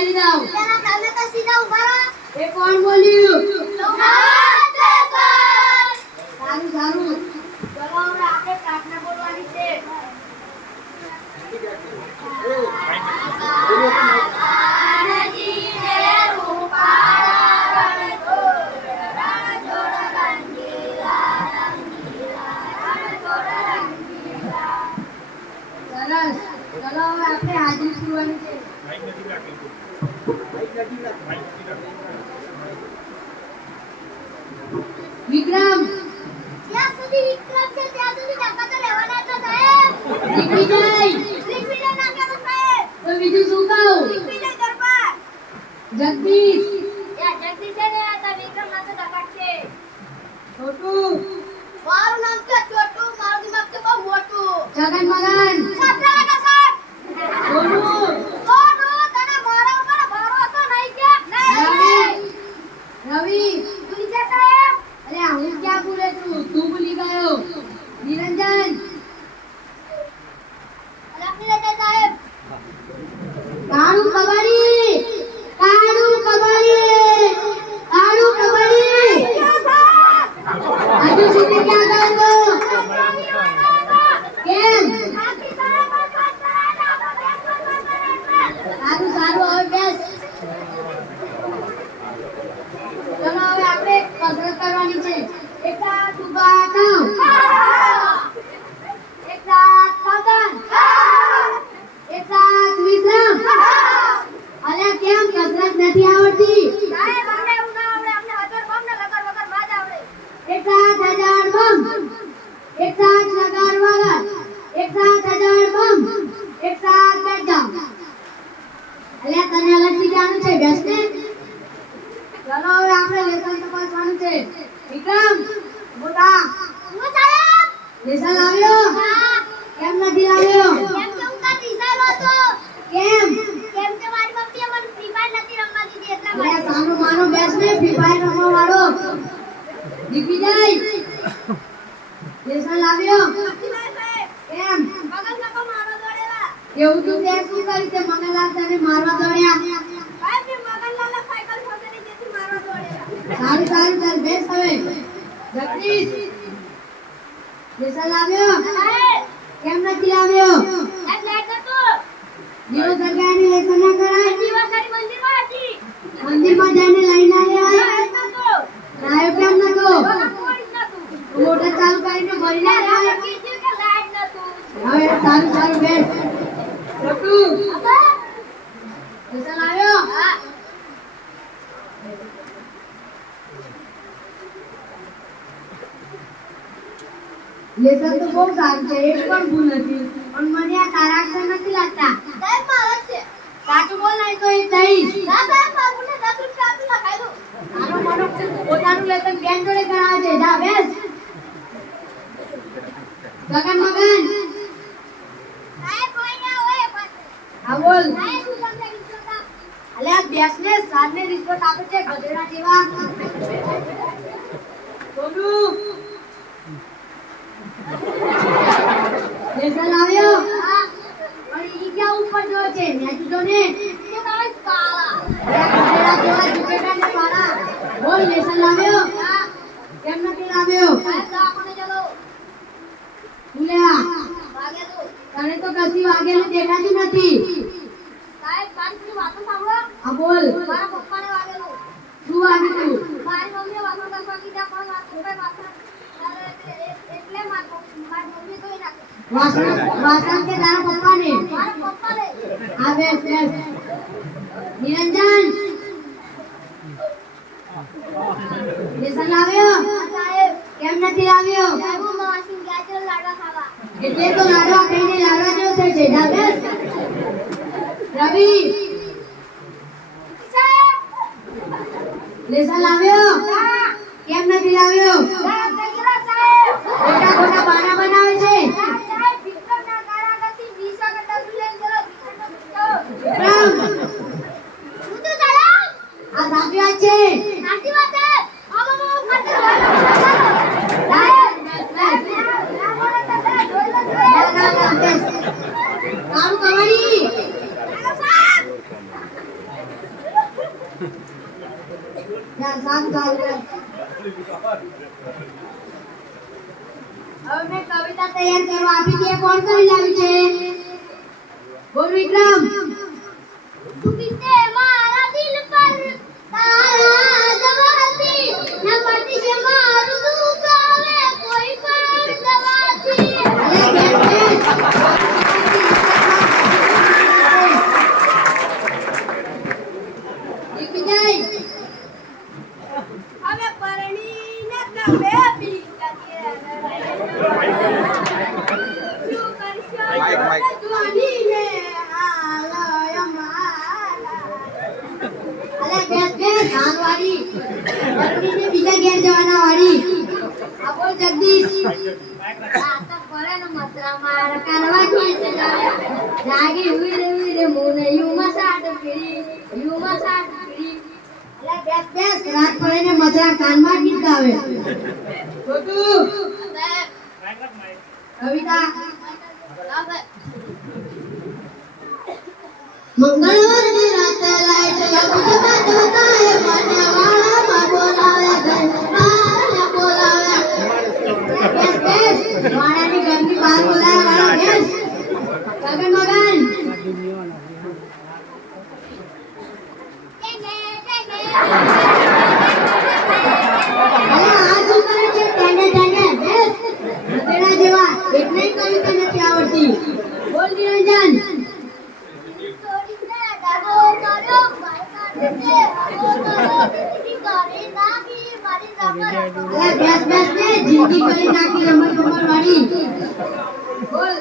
કરી દઉં. તેના તમે તો સીધા ઉભા રહો. એ કોણ બોલ્યું? સારું સારું. ચલો હવે આપણે પ્રાર્થના બોલવાની છે. સરસ. ચલો હવે આપણે હાજરી પૂરવાની છે. વિક્રમ જ્યાં સુધી વિક્રમ છે ત્યાં સુધી ટકા તો રહેવાના હતા સાહેબ. નીકળી જાય લીકવીડે નાખ્યા તો સાહેબ. તો બીજું શું કહું? લીકવીડે દરબાર. જગદીશ યા જગદીશ છે ને આ વિક્રમ ના તો ટકા છે. છોટું મારું નામ છે છોટુ. મારું દિમાગ છે બહુ મોટું. છગન મગન સાચા લાગા સાહેબ. સોનું સોનુ તને મારા ઉપર ભરોસો નહીં કે? નહીં. રવિ ભૂલી જા સાહેબ. અરે હું ક્યાં ભૂલે તું ભૂલી ગયો. નિરંજન લખી લેજે સાહેબ. કાળુ કબડ્ડી કાળુ કબડ્ડી કાળુ કબડ્ડી હજુ સુધી ક્યાં ગયો કેમ? સારું સારું હવે બેસ. ચલો હવે આપણે કસરત કરવાની છે. એક સાથ ઊભા થાવ. એક સાથ સાવધાન. એક સાથ વિશ્રામ. અલ્યા કેમ કસરત નથી આવડતી? સાહેબ અમને એવું ના આવડે. અમને હજાર બમ ને લગર વગર બાજ આવડે. એક સાથ હજાર બમ. એક સાથ લગાર વગર. એક સાથ હજાર બમ. એક સાથ બેઠ જાઓ. અલ્યા તને અલગથી જાણું છે બેસ ને. ચલો હવે આપણે લેસન તપાસવાનું છે. વિક્રમ બોલા હું સાહેબ. લેસન લાવ્યો? હા. કેમ નથી લાવ્યો? કેમ કે હું કા ટીચર હતો. કેમ? કેમ કે મારી મમ્મીએ મને ફ્રી ફાયર નથી રમવા દીધી એટલા અલ્યા માટે. સાનો માનો બેસ ને ફ્રી ફાયર રમવા વાળો. દીપી જાય. લેસન લાવ્યો? નથી લાવ્યો સાહેબ. કેમ? મગન કાકા મારો દોડેલા. એવું તું તે શું કરી તે મંગલલાલ તને મારવા દોડ્યા? સાહેબ કે મગનલાલને સાયકલ ઠોકરી જેથી મારો દોડેલા. સારું સારું ચાલ બેસ હવે. જગદીશ લેસન લાવ્યો? સાહેબ કેમ નથી લાવ્યો? સાહેબ લેટ હતું. દિવસ સરકારની લેસન ના કરાય? દિવસની મંદિરમાં હતી. મંદિરમાં જઈને લઈને આવ્યા? લાઈટ નતો. લાવ્યો કેમ નતો? કોઈ નતું. મોટર ચાલુ કરીને ભરી ના લાઈટ આવે? કીધું કે લાઈટ નતું. હવે સારું સારું બેસ. છોટું અબા લેસન લાવ્યો? હા. લેસન તો બહુ સારું છે. એક પણ ભૂલ નથી. પણ મને આ તારા અક્ષર નથી લાગતા. સાહેબ મારો જ છે. સાચું બોલ નહીં તો એ દઈશ. ના સાહેબ મારું ને 10 રૂપિયા આપી લખાઈ દો. તારો મનો પોતાનું લેસન બેન જોડે કરાવે છે. જા બેસ. ગગન મગન સાહેબ કોઈ ના હોય પણ હા બોલ. સાહેબ શું તમને વિશ્વાસ આપ. અલ્યા બેસને સારને રિશ્વત આપે છે ગધેડા જેવા. સોનું લેસન લાવ્યો? હા. પણ ઈ ક્યાં ઉપર જો છે? નેચું જો ને. તો કાઈ સાલા. અલ્યા ગધેડા જેવા ઝૂકેટા ને મારા. બોલ લેસન લાવ્યો? હા. કેમ નથી લાવ્યો? સાહેબ દવાખાને ચલો. તું લેવા. ભાગે તો. તને તો કશી વાગેલું દેખાતું નથી. સાહેબ મારી વાતો સાંભળો. હા બોલ. મારા પપ્પાને વાગેલું. શું વાગ્યું તું? મારી મમ્મીએ વાસણ કરવા કીધા પણ મારા પપ્પાએ વાસણ એટલે મારી મમ્મી ધોઈ નાખે. વાસણ કે તારા પપ્પાને? મારા પપ્પાને. હા બેસ બેસ. નિરંજન લેસન લાવ્યો? સાહેબ કેમ નથી લાવ્યો? સાહેબ હું માસી ગયા છે લાડવા ખાવા. એટલે તો લાડવા ખાઈને લાડવા જેવો થાય છે. જા બેસ. રવિ સાહેબ લેસન લાવ્યો? હા. કેમ નથી લાવ્યો? સાહેબ ગયેલા સાહેબ. ખોટા ખોટા બાના બનાવે છે. સાહેબ વિક્રમના કારાગરથી 20 કરતા લઈને ગયેલો. વિક્રમ હું તો સાહેબ આ સાચી વાત છે. સાચી વાત છે. આમાં કરતે સાહેબ કામ કરવાની. યાર સાફ ચાલુ રહે. હવે મેં કવિતા તૈયાર કરવા આપી છે. કોણ કરી લાવી છે? બોલ વિક્રમ. બીતે મારા દિલ પર તારા જવાથી ન પડતી છે મારું દુઃખ હવે કોઈ પણ દવાથી. હવે પરણીને તમે પી કરીએ શું કરશો જોડીને આલય મારા. અલે બેસ ધાનવાડી પરણીને બીજા ઘેર જવાના વાળી. આ બોલ જગદીશ. આ તો પડે ને મસરા માર કરવા કોઈ છે જાગી હુઈ રે મોને યુમાં સાટ પીડી અલે બેસ રાત પડે ને મજરા કાનમાં ગીત ગાવે. છોટુ કવિતા મંગળવારની રાતે લાઈટ લગજમાં જોતાએ મને વાળામાં બોલાવે ઘરમાં બોલાવે. બેસ વાળાની ઘરની બહાર બોલાવે. વાળા બેસ. ગગન મગન આ શું કરે છે? તેને બેસ તેના જેવા એટલે કવિતા નથી આવડતી. બોલ નિરંજન. બેસ જિંદગી કરી નાખી રમત વાળી. બોલ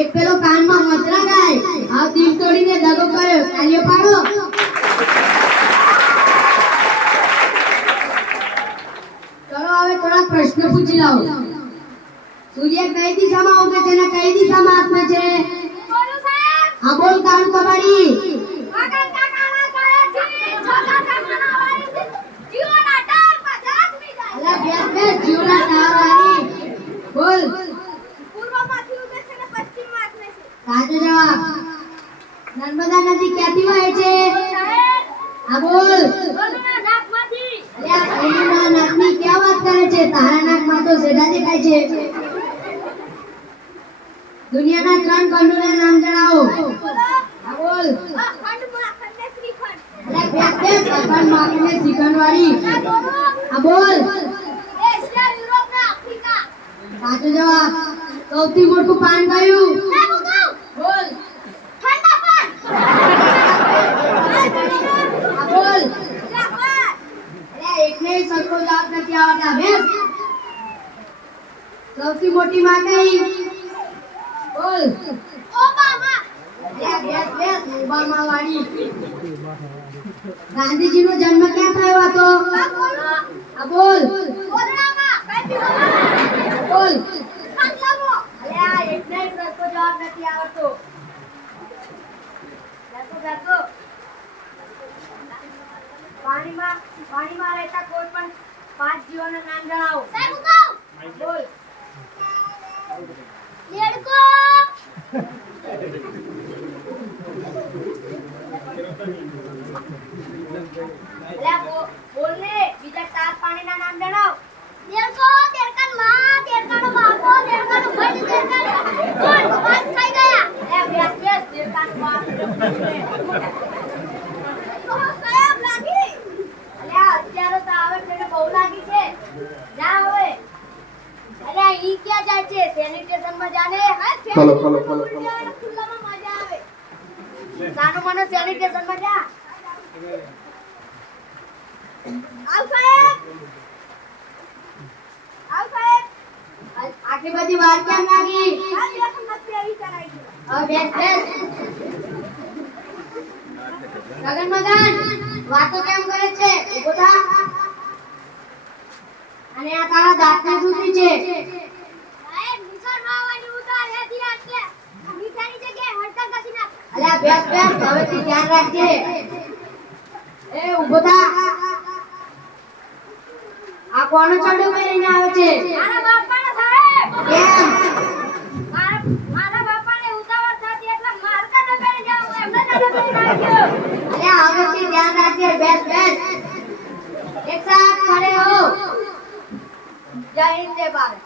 એક પેલો કાનમાં મતરા ગાય આ દિલ તોડીને દગો કર્યો. તાલીઓ પાડો. ચલો હવે થોડા પ્રશ્ન પૂછી લાવો. સૂર્ય કઈ દિશામાં ઉગે છે અને કઈ દિશામાં આથમે છે? હા બોલ કાન કબાડી. બેસ જીવના ટાવર વાળી. બોલ સાચો જવાબ. નર્મદા નદી ક્યાંથી વહે છે? હા બોલ. સોનુના નાકની ક્યાં વાત કરે છે? તારા નાકમાં તો સેડા દેખાય છે. દુનિયાના 3 ખંડોના નામ જણાવો. હા બોલ. બેસ અખંડ માખીને શ્રીખંડ વાળી. હા બોલ. સાચો જવાબ. સૌથી મોટું પાન કયું? બોલ. હા બોલ. એકને સરખો જવાબ નથી આવડતા. બેસ. સૌથી મોટી માં કઈ? બોલ. બેસ ઓબામા વાળી. ગાંધીજીનો જન્મ ક્યાં થયો હતો? હા બોલ. બોલ. એકને સરખો જવાબ નથી આવડતો. પાણીમાં રહેતા કોઈ પણ 5 જીવોના નામ જણાવો. બોલ. બોલ ને બીજા 4 પાણીના નામ જણાવો. દેડકો, દેડકાનો માં, દેડકાનો બાપો, દેડકાનો ભાઈ, દેડકાનો કોણ વાત થઈ ગયા. બેસ દેડકાનો બાપ. સાહેબ લાગી. અત્યારે તો આવે છે ને બહુ લાગી છે. જા હવે. ઈ ક્યાં જાય છે? સેનિટેશનમાં જાને. ખોલો. ખુલ્લામાં મજા આવે. સાનું મને સેનિટેશનમાં જા. આવ સાહેબ. આટલી બધી વાર કેમ લાગી? આ દિવસ નથી એવી કરાઈ ગઈ. હવે બેસ. ગગન મગન વાતો કેમ કરે છે? ઊભો થા. અને આ તારા દાંતને શું છે? સાહેબ નિશાળ માવાની ઉતાર હતી એટલે મીઠાની જગ્યાએ હળદર ઘસી નાખ. અલ્યા બેસ હવેથી ધ્યાન રાખજે. એ ઊભો થા. આ કોનો ચડ્યો પહેરીને આવે છે? મારા બાપાને સાહેબ કેમ? મારા બાપાને ઉતાવળ થતી એટલે મારતા ન કરી જાવ એમને ન કરી નાખ્યો. અલ્યા હવેથી ધ્યાન રાખજે. બેસ. એક સાથ ખડે હો. જય હિન્દ જય ભારત.